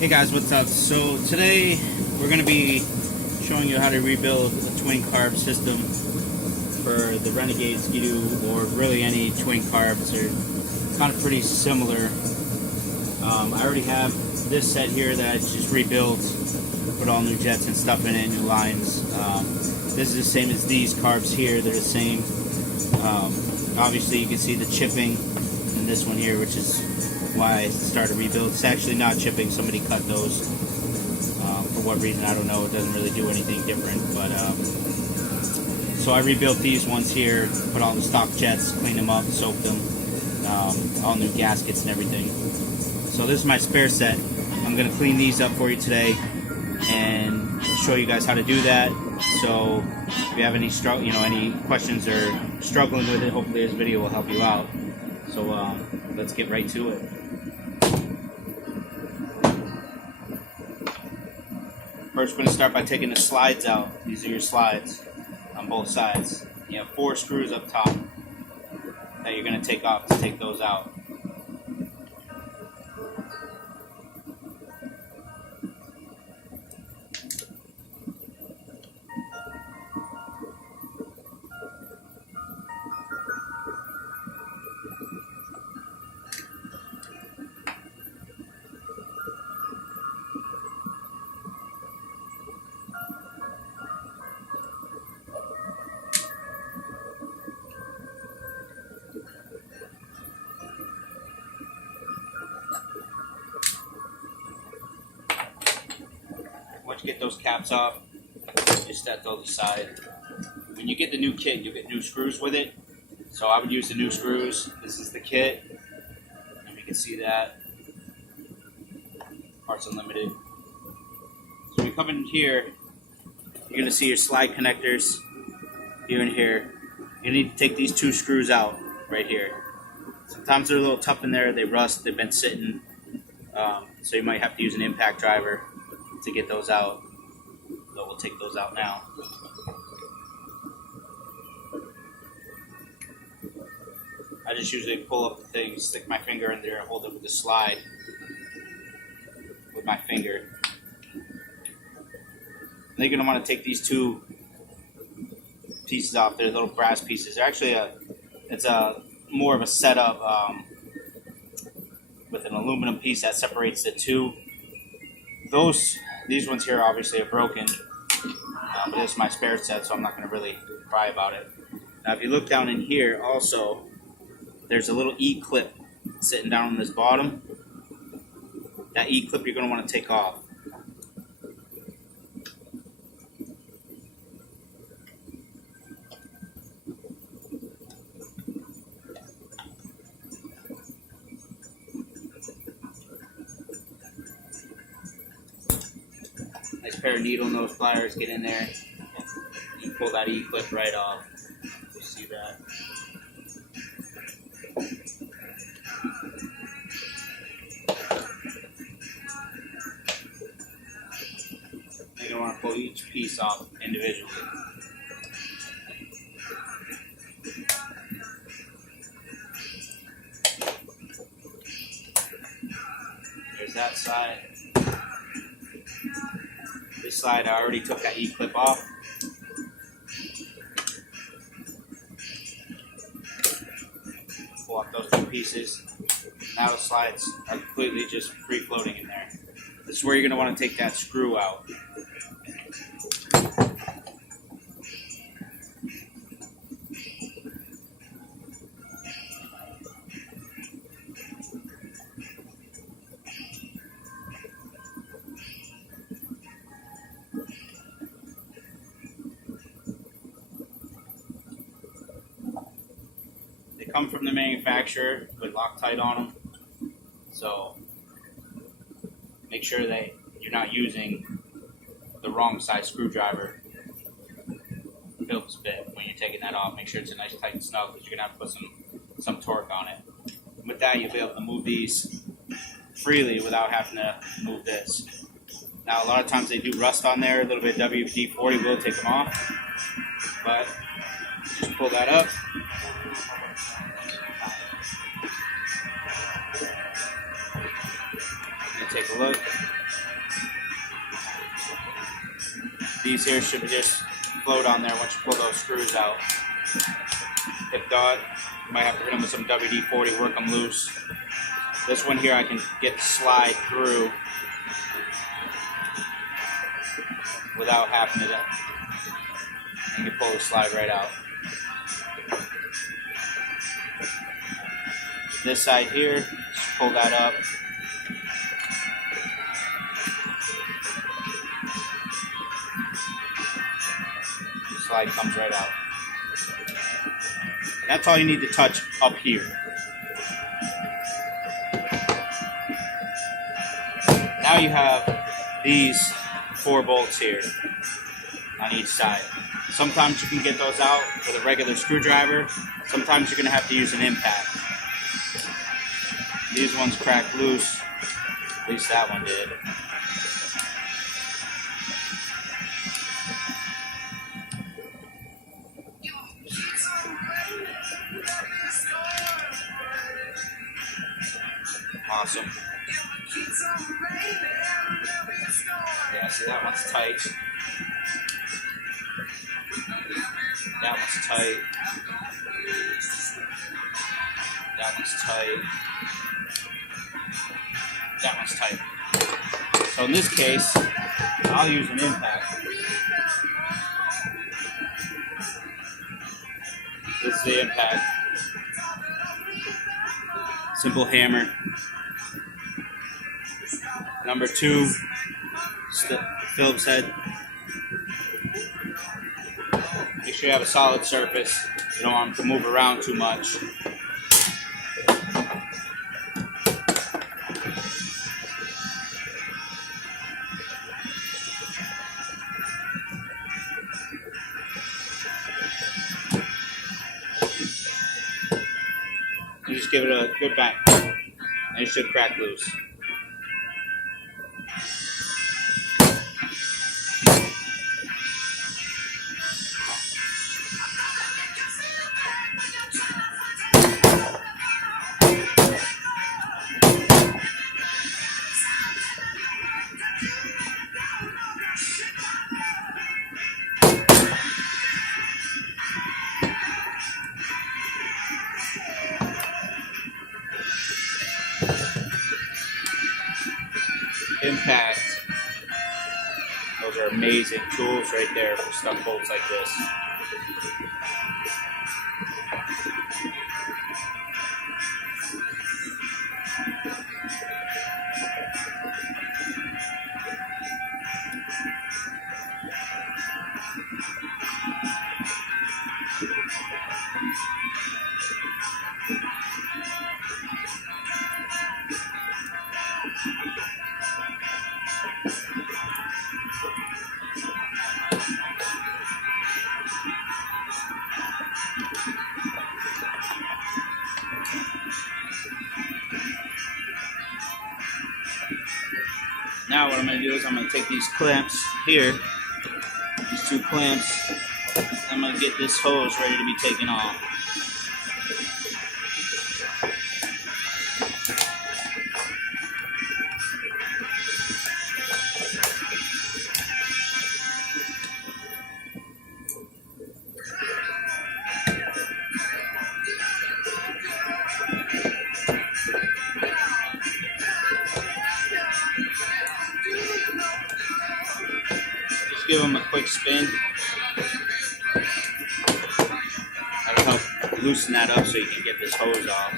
Hey guys, what's up? So today we're going to be showing you how to rebuild a twin carb system for the Renegade, Skidoo, or really any twin carbs. They're kind of pretty similar. I already have this set here that I just rebuilt, put all new jets and stuff in it, new lines. This is the same as these carbs here. They're the same. Obviously you can see the chipping in this one here, which is why I started rebuild. It's actually not chipping. Somebody cut those for what reason, I don't know. It doesn't really do anything different, but so I rebuilt these ones here, put all the stock jets, cleaned them up, soaked them, all new gaskets and everything. So this is my spare set. I'm going to clean these up for you today and show you guys how to do that. So if you have any any questions or struggling with it, hopefully this video will help you out. So let's get right to it. First, we're going to start by taking the slides out. These are your slides on both sides. You have 4 screws up top that you're going to take off to take those out. Once you get those caps off, just set those aside. When you get the new kit, you get new screws with it. So I would use the new screws. This is the kit, and you can see that. Parts Unlimited. So we come in here, you're going to see your slide connectors here and here. You need to take these 2 screws out right here. Sometimes they're a little tough in there, they rust, they've been sitting, so you might have to use an impact driver to get those out. So we'll take those out now. I just usually pull up the thing, stick my finger in there, and hold it with the slide with my finger. And then you're going to want to take these 2 pieces off. They're little brass pieces. They're actually it's more of a setup with an aluminum piece that separates the 2. These ones here obviously are broken, but this is my spare set, so I'm not going to really cry about it. Now if you look down in here also, there's a little E-clip sitting down on this bottom. That E-clip you're going to want to take off. Nice pair of needle nose pliers, get in there. You pull that E-clip right off. You see that? You're going to want to pull each piece off individually. There's that side. This side, I already took that E-clip off. Pull off those 2 pieces. Now the slides are completely just free floating in there. This is where you're going to want to take that screw out. They come from the manufacturer with Loctite on them, so make sure that you're not using the wrong size screwdriver. Phillips bit when you're taking that off. Make sure it's a nice tight and snug, because you're gonna have to put some torque on it. And with that, you'll be able to move these freely without having to move this. Now, a lot of times they do rust on there. A little bit of WD-40 will take them off, but just pull that up. Take a look. these here should just float on there once you pull those screws out. If not, you might have to hit them with some WD-40, work them loose. This one here I can get the slide through without having to, and you pull the slide right out. This side here, just pull that up. Slide comes right out. And that's all you need to touch up here. Now you have these 4 bolts here on each side. Sometimes you can get those out with a regular screwdriver. Sometimes you're going to have to use an impact. These ones cracked loose. At least that one did. Awesome. Yeah, see that one's tight. That one's tight. That one's tight. That one's tight. So in this case, I'll use an impact. This is the impact. Simple hammer. Number 2, Phillips head. Make sure you have a solid surface. You don't want them to move around too much. You just give it a good bang, and it should crack loose. Impact. Those are amazing tools right there for stuck bolts like this. Now what I'm going to do is I'm going to take these clamps here, these 2 clamps, and I'm going to get this hose ready to be taken off. Give them a quick spin. That'll help loosen that up so you can get this hose off.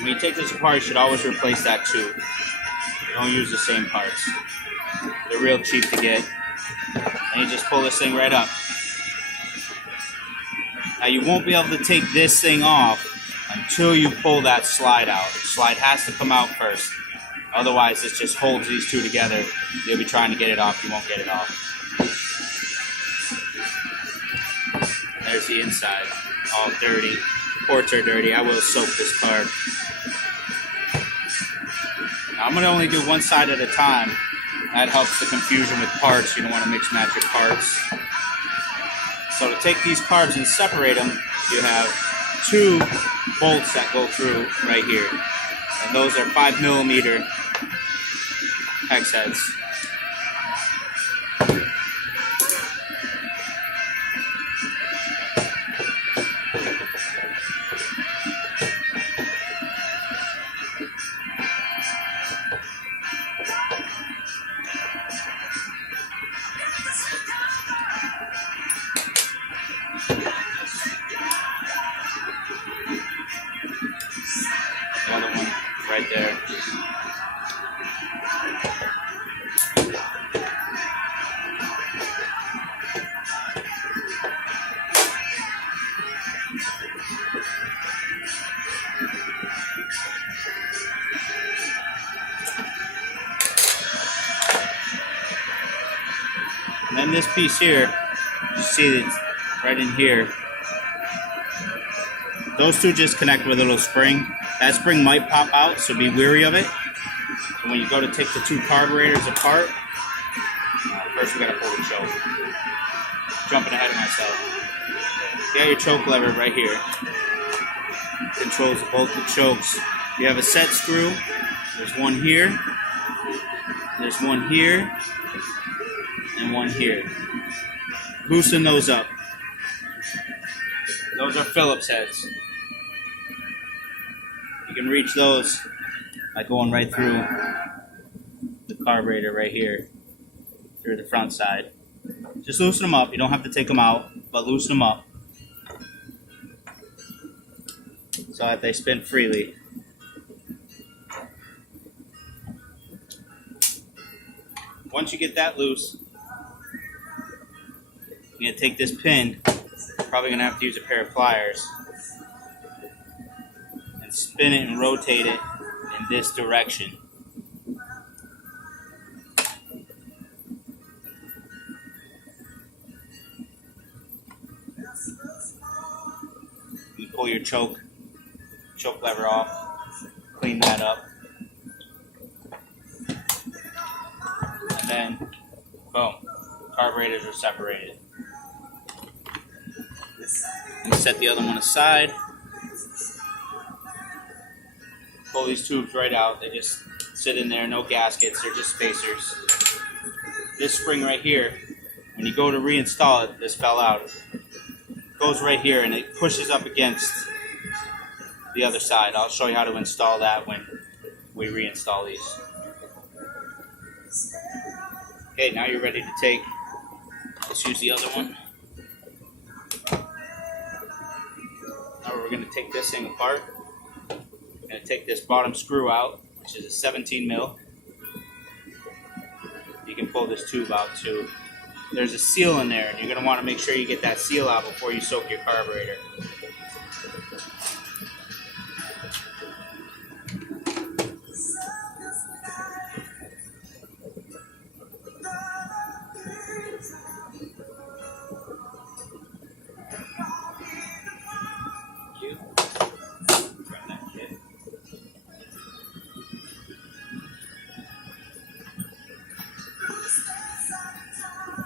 When you take this apart, you should always replace that tube. Don't use the same parts. They're real cheap to get. And you just pull this thing right up. Now you won't be able to take this thing off until you pull that slide out. The slide has to come out first. Otherwise, this just holds these 2 together. You'll be trying to get it off. You won't get it off. There's the inside. All dirty. Ports are dirty. I will soak this carb. I'm going to only do one side at a time. That helps the confusion with parts. You don't want to mix match your parts. So to take these carbs and separate them, you have 2 bolts that go through right here. And those are 5mm hex heads. The other one right there. And then this piece here, you see it's right in here. Those two just connect with a little spring. That spring might pop out, so be wary of it. And when you go to take the 2 carburetors apart, first we gotta pull the choke. Jumping ahead of myself. You got your choke lever right here. Controls both the chokes. You have a set screw. There's one here. There's one here. And one here. Loosen those up. Those are Phillips heads. You can reach those by going right through the carburetor right here, through the front side. Just loosen them up. You don't have to take them out, but loosen them up so that they spin freely. Once you get that loose, you're going to take this pin, probably going to have to use a pair of pliers, and spin it and rotate it in this direction. You pull your choke lever off, clean that up, and then boom, carburetors are separated. You set the other one aside. Pull these tubes right out. They just sit in there, no gaskets, they're just spacers. This spring right here, when you go to reinstall it, this fell out. It goes right here and it pushes up against the other side. I'll show you how to install that when we reinstall these. Okay, now you're ready to take, let's use the other one. Now we're going to take this thing apart. We're going to take this bottom screw out, which is a 17mm. You can pull this tube out too. There's a seal in there, and you're going to want to make sure you get that seal out before you soak your carburetor.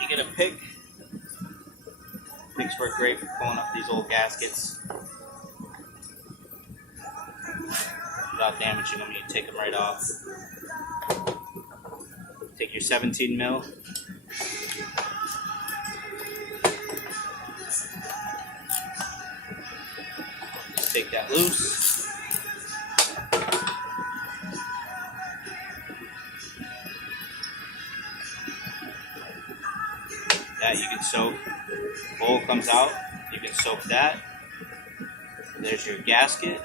You get a pick. Picks work great for pulling up these old gaskets without damaging them. You take them right off. Take your 17mm. Just take that loose. That you can soak. Bowl comes out, you can soak that. There's your gasket.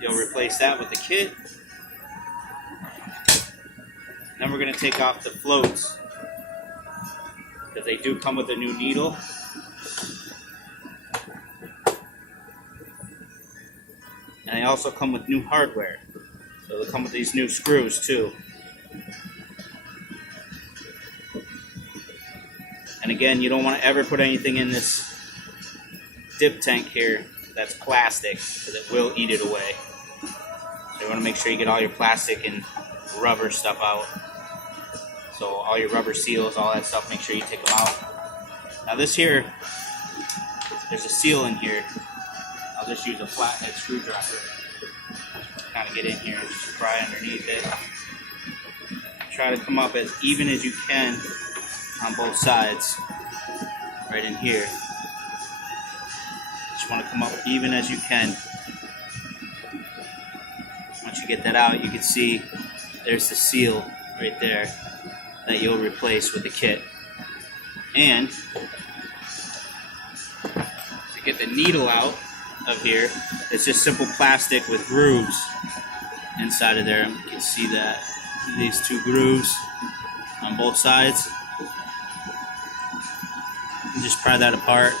You'll replace that with the kit. Then we're going to take off the floats, because they do come with a new needle. And they also come with new hardware. So they'll come with these new screws too. And again, you don't want to ever put anything in this dip tank here that's plastic, because it will eat it away. So You want to make sure you get all your plastic and rubber stuff out. So all your rubber seals, all that stuff, make sure you take them out. Now this here, there's a seal in here. I'll just use a flathead screwdriver. Kind of get in here and just pry underneath it. Try to come up as even as you can on both sides. Right in here. Just want to come up even as you can. Once you get that out, you can see there's the seal right there that you'll replace with the kit. And to get the needle out of here, it's just simple plastic with grooves inside of there. You can see that these two grooves on both sides. You just pry that apart.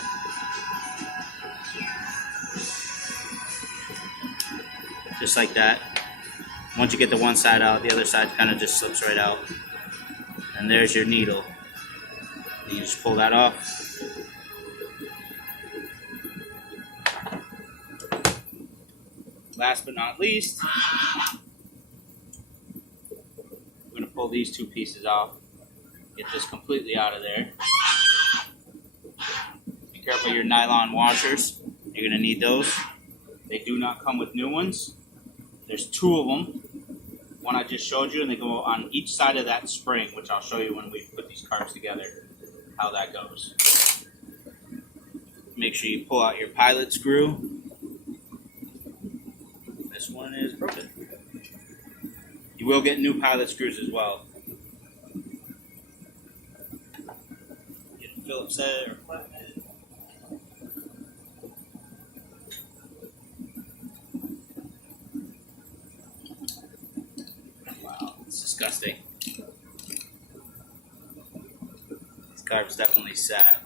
Just like that. Once you get the one side out, the other side kind of just slips right out. And there's your needle. You just pull that off. Last but not least, I'm going to pull these two pieces off. Get this completely out of there. Be careful of your nylon washers. You're going to need those. They do not come with new ones. There's two of them. One I just showed you, and they go on each side of that spring, which I'll show you when we put these carbs together, how that goes. Make sure you pull out your pilot screw. This one is broken. You will get new pilot screws as well. Get a Phillips head or flathead. Wow, it's disgusting. These carbs definitely sad.